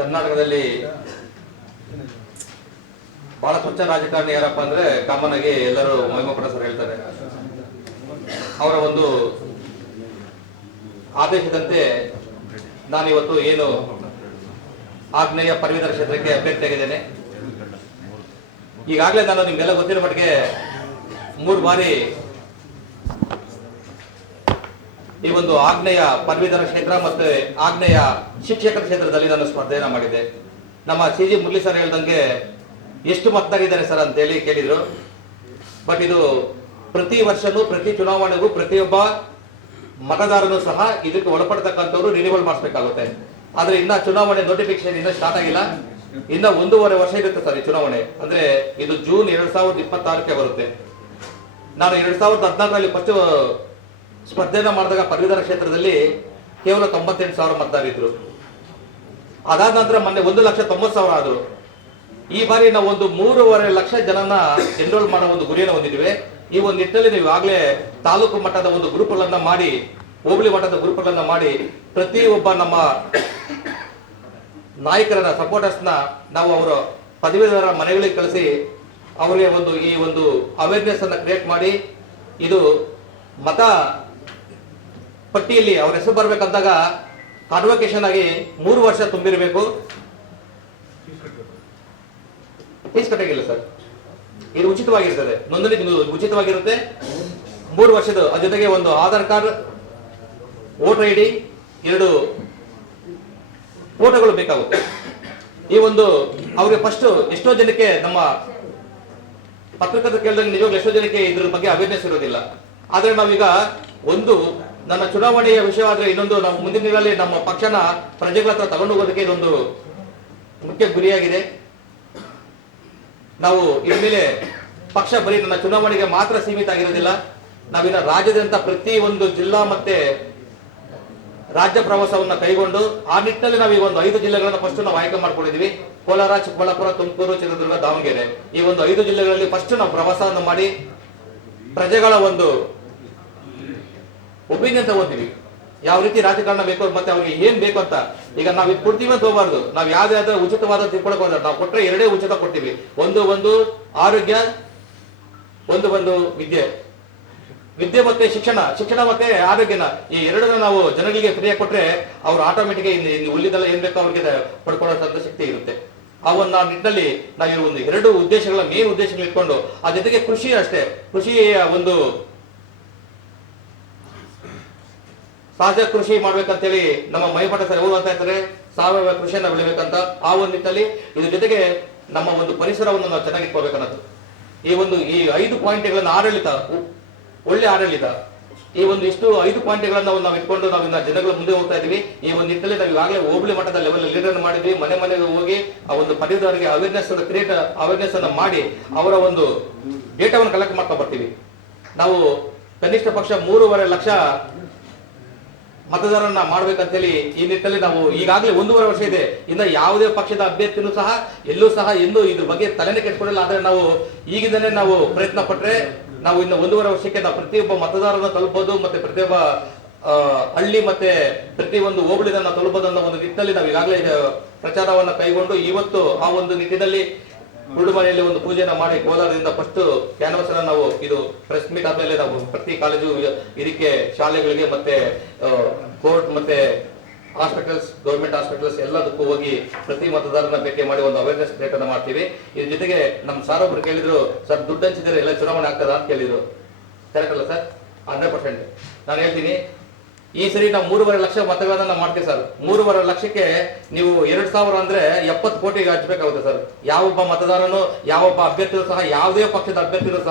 ಕರ್ನಾಟಕದಲ್ಲಿ ಬಹಳ ಸ್ವಚ್ಛ ರಾಜಕಾರಣಿ ಯಾರಪ್ಪ ಅಂದ್ರೆ ಕಾಮನ್ ಆಗಿ ಎಲ್ಲರೂ ಮೈಮಕಡ ಸರ್ ಹೇಳ್ತಾರೆ. ಅವರ ಒಂದು ಆದೇಶದಂತೆ ನಾನಿವತ್ತು ಏನು ಆಗ್ನೇಯ ಪದವೀಧರ ಕ್ಷೇತ್ರಕ್ಕೆ ಅಭ್ಯರ್ಥಿಯಾಗಿದ್ದೇನೆ ಈಗಾಗಲೇ ನಾನು ನಿಮ್ಗೆಲ್ಲ ಗೊತ್ತಿರೋ ಮಟ್ಟಿಗೆ ಮೂರು ಬಾರಿ ಈ ಒಂದು ಆಗ್ನೇಯ ಪದವೀಧರ ಕ್ಷೇತ್ರ ಮತ್ತೆ ಆಗ್ನೇಯ ಶಿಕ್ಷಕರ ಕ್ಷೇತ್ರದಲ್ಲಿ ನಾನು ಸ್ಪರ್ಧೆಯನ್ನ ಮಾಡಿದೆ ನಮ್ಮ ಸಿ ಜಿ ಮುರಳಿ ಸರ್ ಹೇಳ್ದಂಗೆ ಎಷ್ಟು ಮತದಾರಿದ್ದಾರೆ ಸರ್ ಅಂತೇಳಿ ಕೇಳಿದ್ರು. ಬಟ್ ಇದು ಪ್ರತಿ ವರ್ಷನೂ, ಪ್ರತಿ ಚುನಾವಣೆಗೂ ಪ್ರತಿಯೊಬ್ಬ ಮತದಾರನು ಸಹ ಇದಕ್ಕೆ ಒಳಪಡ್ತಕ್ಕಂಥವ್ರು ರಿನಿವಲ್ ಮಾಡಿಸ್ಬೇಕಾಗುತ್ತೆ. ಆದ್ರೆ ಇನ್ನ ಚುನಾವಣೆ ನೋಟಿಫಿಕೇಶನ್ ಇನ್ನ ಸ್ಟಾರ್ಟ್ ಆಗಿಲ್ಲ. ಇನ್ನ ಒಂದೂವರೆ ವರ್ಷ ಇರುತ್ತೆ ಸರ್ ಈ ಚುನಾವಣೆ. ಅಂದ್ರೆ ಇದು ಜೂನ್ ಎರಡ್ ಸಾವಿರದ ಇಪ್ಪತ್ತಾರಕ್ಕೆ ಬರುತ್ತೆ. ನಾನು ಎರಡ್ ಸಾವಿರದ ಹದಿನಾಲ್ಕರಲ್ಲಿ ಫಸ್ಟ್ ಸ್ಪರ್ಧೆನ ಮಾಡಿದಾಗ ಪದವೀಧರ ಕ್ಷೇತ್ರದಲ್ಲಿ ಕೇವಲ ತೊಂಬತ್ತೆಂಟು ಸಾವಿರ ಮತದಾರಿದ್ರು ಅದಾದ ನಂತರ ಮೊನ್ನೆ ಒಂದು ಲಕ್ಷ ತೊಂಬತ್ತು ಸಾವಿರ ಆದರು. ಈ ಬಾರಿ ನಾವು ಒಂದು ಮೂರುವರೆ ಲಕ್ಷ ಜನನ ಎನ್ರೋಲ್ ಮಾಡೋ ಒಂದು ಗುರಿಯನ್ನು ಹೊಂದಿದ್ವಿ ಈ ಒಂದು ನಿಟ್ಟಿನಲ್ಲಿ ನೀವು ಈಗಾಗಲೇ ತಾಲೂಕು ಮಟ್ಟದ ಒಂದು ಗ್ರೂಪ್ಗಳನ್ನ ಮಾಡಿ, ಹೋಬಳಿ ಮಟ್ಟದ ಗ್ರೂಪ್ಗಳನ್ನ ಮಾಡಿ ಪ್ರತಿಯೊಬ್ಬ ನಮ್ಮ ನಾಯಕರನ್ನ ಸಪೋರ್ಟರ್ಸ್ನ ನಾವು ಅವರ ಪದವೀಧರ ಮನೆಗಳಿಗೆ ಕಳಿಸಿ ಅವರಿಗೆ ಒಂದು ಈ ಒಂದು ಅವೇರ್ನೆಸ್ ಅನ್ನ ಕ್ರಿಯೇಟ್ ಮಾಡಿ, ಇದು ಮತ ಪಟ್ಟಿಯಲ್ಲಿ ಅವ್ರ ಹೆಸರು ಬರ್ಬೇಕಂದಾಗ ಕಾನ್ವೊಕೇಶನ್ ಆಗಿ ಮೂರು ವರ್ಷ ತುಂಬಿರಬೇಕು. ಫೀಸ್ ಕಟ್ಟಾಗಿಲ್ಲ ಸರ್. ಇದು ಉಚಿತವಾಗಿರ್ತದೆ. ನೋಂದಣಿ ಉಚಿತವಾಗಿರುತ್ತೆ. ಮೂರು ವರ್ಷದ ಜೊತೆಗೆ ಒಂದು Aadhaar card, voter I D, ಎರಡು ಫೋಟೋಗಳು ಬೇಕಾಗುತ್ತೆ. ಈ ಒಂದು ಅವ್ರಿಗೆ ಫಸ್ಟ್ ಎಷ್ಟೋ ಜನಕ್ಕೆ ನಮ್ಮ ಪತ್ರಕರ್ತರ ಕೇಳಿದಾಗ ನಿಜವಾಗ್ಲೂ ಎಷ್ಟೋ ಜನಕ್ಕೆ ಇದ್ರ ಬಗ್ಗೆ ಅವೇರ್ನೆಸ್ ಇರೋದಿಲ್ಲ. ಆದ್ರೆ ನಾವೀಗ ಒಂದು ನನ್ನ ಚುನಾವಣೆಯ ವಿಷಯವಾದ್ರೆ ಇನ್ನೊಂದು ನಾವು ಮುಂದಿನ ದಿನಗಳಲ್ಲಿ ನಮ್ಮ ಪಕ್ಷನ ಪ್ರಜೆಗಳ ಹತ್ರ ತಗೊಂಡು ಹೋಗೋದಕ್ಕೆ ಇದೊಂದು ಮುಖ್ಯ ಗುರಿಯಾಗಿದೆ. ನಾವು ಇನ್ಮೇಲೆ ಪಕ್ಷ ಬರೀ ನನ್ನ ಚುನಾವಣೆಗೆ ಮಾತ್ರ ಸೀಮಿತ ಆಗಿರೋದಿಲ್ಲ. ನಾವಿನ್ನ ರಾಜ್ಯದಂತ ಪ್ರತಿ ಒಂದು ಜಿಲ್ಲಾ ಮತ್ತೆ ರಾಜ್ಯ ಪ್ರವಾಸವನ್ನ ಕೈಗೊಂಡು ಆ ನಿಟ್ಟಿನಲ್ಲಿ ನಾವು ಈ ಒಂದು ಐದು ಜಿಲ್ಲೆಗಳನ್ನ ಫಸ್ಟ್ ನಾವು ಆಯ್ಕೆ ಮಾಡ್ಕೊಂಡಿದ್ವಿ. ಕೋಲಾರ, ಚಿಕ್ಕಬಳ್ಳಾಪುರ, ತುಮಕೂರು, ಚಿತ್ರದುರ್ಗ, ದಾವಣಗೆರೆ. ಈ ಒಂದು ಐದು ಜಿಲ್ಲೆಗಳಲ್ಲಿ ಫಸ್ಟ್ ನಾವು ಪ್ರವಾಸವನ್ನು ಮಾಡಿ ಪ್ರಜೆಗಳ ಒಂದು ಒಪಿನಿಯನ್ ತಗೋತೀವಿ ಯಾವ ರೀತಿ ರಾಜಕಾರಣ ಬೇಕು, ಮತ್ತೆ ಅವ್ರಿಗೆ ಏನ್ ಬೇಕು ಅಂತ. ಈಗ ನಾವ್ ಇದು ಕೊಡ್ತೀವಿ ಅಂತ ಹೋಗ್ಬಾರ್ದು ನಾವ್ ಯಾವ್ದೇ ಆದ ಉಚಿತವಾದ ತಿಳ್ಕೊಳಕ್ ಹೋದ್ರೆ ನಾವು ಕೊಟ್ರೆ ಎರಡೇ ಉಚಿತ ಕೊಡ್ತೀವಿ. ಒಂದು ಒಂದು ಆರೋಗ್ಯ, ಒಂದು ಒಂದು ವಿದ್ಯೆ. ವಿದ್ಯೆ ಮತ್ತೆ ಶಿಕ್ಷಣ. ಶಿಕ್ಷಣ ಮತ್ತೆ ಆರೋಗ್ಯನ. ಈ ಎರಡನ್ನ ನಾವು ಜನಗಳಿಗೆ ಫ್ರೀಯಾಗಿ ಕೊಟ್ರೆ ಅವ್ರು ಆಟೋಮೆಟಿಕ್ ಇಲ್ಲಿ ಉಳಿದೆಲ್ಲ ಏನ್ ಬೇಕೋ ಅವ್ರಿಗೆ ಪಡ್ಕೊಳ್ಳೋ ಶಕ್ತಿ ಇರುತ್ತೆ. ಆ ಒಂದು ಆ ನಿಟ್ಟಿನಲ್ಲಿ ನಾವು ಒಂದು ಎರಡು ಉದ್ದೇಶಗಳ ಮೇನ್ ಉದ್ದೇಶಗಳು ಇಟ್ಕೊಂಡು, ಆ ಜೊತೆಗೆ ಕೃಷಿ ಅಷ್ಟೇ. ಕೃಷಿಯ ಒಂದು ಸಹಜ ಕೃಷಿ ಮಾಡ್ಬೇಕಂತೇಳಿ ನಮ್ಮ ಮೈಪಟ ಸರ್ ಅಂತ ಇದ್ದಾರೆ? ಸಾವಯವ ಕೃಷಿಯನ್ನ ಬೆಳಿಬೇಕಂತ ಆ ಒಂದು ನಿಟ್ಟಲ್ಲಿ ಇದ್ರ ಜೊತೆಗೆ ನಮ್ಮ ಒಂದು ಪರಿಸರವನ್ನು ನಾವು ಚೆನ್ನಾಗಿ ಇಟ್ಕೋಬೇಕನ್ನೋದು ಈ ಒಂದು ಈ ಐದು ಪಾಯಿಂಟ್ಗಳನ್ನ ಆಡಳಿತ ಒಳ್ಳೆ ಆಡಳಿತ, ಈ ಒಂದು ಇಷ್ಟು ಐದು ಪಾಯಿಂಟ್ಗಳನ್ನ ನಾವು ಇಟ್ಕೊಂಡು ನಾವು ಇನ್ನ ಜನಗಳ ಮುಂದೆ ಹೋಗ್ತಾ ಇದೀವಿ. ಈ ಒಂದು ನಿಟ್ಟಲ್ಲಿ ನಾವು ಈಗಾಗಲೇ ಹೋಬಳಿ ಮಟ್ಟದ ಲೆವೆಲ್ ಲೀಡರ್ ಮಾಡಿದ್ವಿ. ಮನೆ ಮನೆಗೆ ಹೋಗಿ ಆ ಒಂದು ಪದವೀಧರರಿಗೆ ಅವೇರ್ನೆಸ್ ಕ್ರಿಯೇಟ್ ಅವೇರ್ನೆಸ್ ಅನ್ನ ಮಾಡಿ ಅವರ ಒಂದು ಡೇಟಾವನ್ನು ಕಲೆಕ್ಟ್ ಮಾಡ್ಕೊಂಡು ಬರ್ತೀವಿ. ನಾವು ಕನಿಷ್ಠ ಪಕ್ಷ ಮೂರುವರೆ ಲಕ್ಷ ಮತದಾರನ್ನ ಮಾಡ್ಬೇಕಂತೇಳಿ ಈ ನಿಟ್ಟಿನಲ್ಲಿ ನಾವು ಈಗಾಗಲೇ ಒಂದೂವರೆ ವರ್ಷ ಇದೆ. ಇನ್ನು ಯಾವುದೇ ಪಕ್ಷದ ಅಭ್ಯರ್ಥಿನೂ ಸಹ, ಎಲ್ಲೂ ಸಹ ಎಲ್ಲೂ ಇದ್ರ ಬಗ್ಗೆ ತಲೆನೇ ಕೆಟ್ಕೊಂಡಿಲ್ಲ ಆದ್ರೆ ನಾವು ಈಗಿಂದಲೇ ನಾವು ಪ್ರಯತ್ನ ಪಟ್ರೆ ನಾವು ಇನ್ನು ಒಂದೂವರೆ ವರ್ಷಕ್ಕೆ ನಾವು ಪ್ರತಿಯೊಬ್ಬ ಮತದಾರನ ತಲುಪೋದು ಮತ್ತೆ ಪ್ರತಿಯೊಬ್ಬ ಹಳ್ಳಿ ಮತ್ತೆ ಪ್ರತಿ ಒಂದು ಹೋಬಳಿನ ತಲುಪೋದನ್ನ ಒಂದು ನಿಟ್ಟಿನಲ್ಲಿ ನಾವು ಈಗಾಗಲೇ ಪ್ರಚಾರವನ್ನ ಕೈಗೊಂಡು ಇವತ್ತು ಆ ಒಂದು ನಿಟ್ಟಿನಲ್ಲಿ ಕುರುಡುಮನೆಯಲ್ಲಿ ಒಂದು ಪೂಜೆನ ಮಾಡಿ ಕೋಲಾರದಿಂದ ಫಸ್ಟ್ ಕ್ಯಾನ್ವಸ್ ಅನ್ನ ನಾವು ಇದು ಪ್ರೆಸ್ ಮೀಟ್ ಆದ್ಮೇಲೆ ನಾವು ಪ್ರತಿ ಕಾಲೇಜು ಇದಕ್ಕೆ ಶಾಲೆಗಳಿಗೆ ಮತ್ತೆ ಕೋರ್ಟ್ ಮತ್ತೆ ಹಾಸ್ಪಿಟಲ್ಸ್ ಗೌರ್ಮೆಂಟ್ ಹಾಸ್ಪಿಟಲ್ಸ್ ಎಲ್ಲದಕ್ಕೂ ಹೋಗಿ ಪ್ರತಿ ಮತದಾರನ ಭೇಟಿ ಮಾಡಿ ಒಂದು ಅವೇರ್ನೆಸ್ ಕ್ರಿಯೇಟ್ ಅನ್ನ ಮಾಡ್ತೀವಿ. ಇದ್ರ ಜೊತೆಗೆ ನಮ್ಮ ಸಾರ್ ಕೇಳಿದ್ರು, ಸರ್, ದುಡ್ಡು ಹಂಚಿದ್ರೆ ಎಲ್ಲ ಚುನಾವಣೆ ಆಗ್ತದ? ಅಂತ ಕೇಳಿದ್ರು. ಕರೆಕ್ಟ್ ಅಲ್ಲ ಸರ್ ಹಂಡ್ರೆಡ್ ಪರ್ಸೆಂಟ್ ನಾನು ಹೇಳ್ತೀನಿ ಈ ಸರಿ ನಾವು ಮೂರುವರೆ ಲಕ್ಷ ಮತಗಳನ್ನ ಮಾಡ್ತೀವಿ ಸರ್. ಮೂರುವರೆ ಲಕ್ಷಕ್ಕೆ ನೀವು ಎರಡ್ ಸಾವಿರ ಅಂದ್ರೆ ಎಪ್ಪತ್ತು ಕೋಟಿಗೆ ಹಚ್ಚಬೇಕಾಗುತ್ತೆ ಸರ್. ಯಾವೊಬ್ಬ ಮತದಾರನು, ಯಾವೊಬ್ಬ ಅಭ್ಯರ್ಥಿಯೂ ಸಹ, ಯಾವುದೇ ಪಕ್ಷದ ಅಭ್ಯರ್ಥಿಯೂ ಸಹ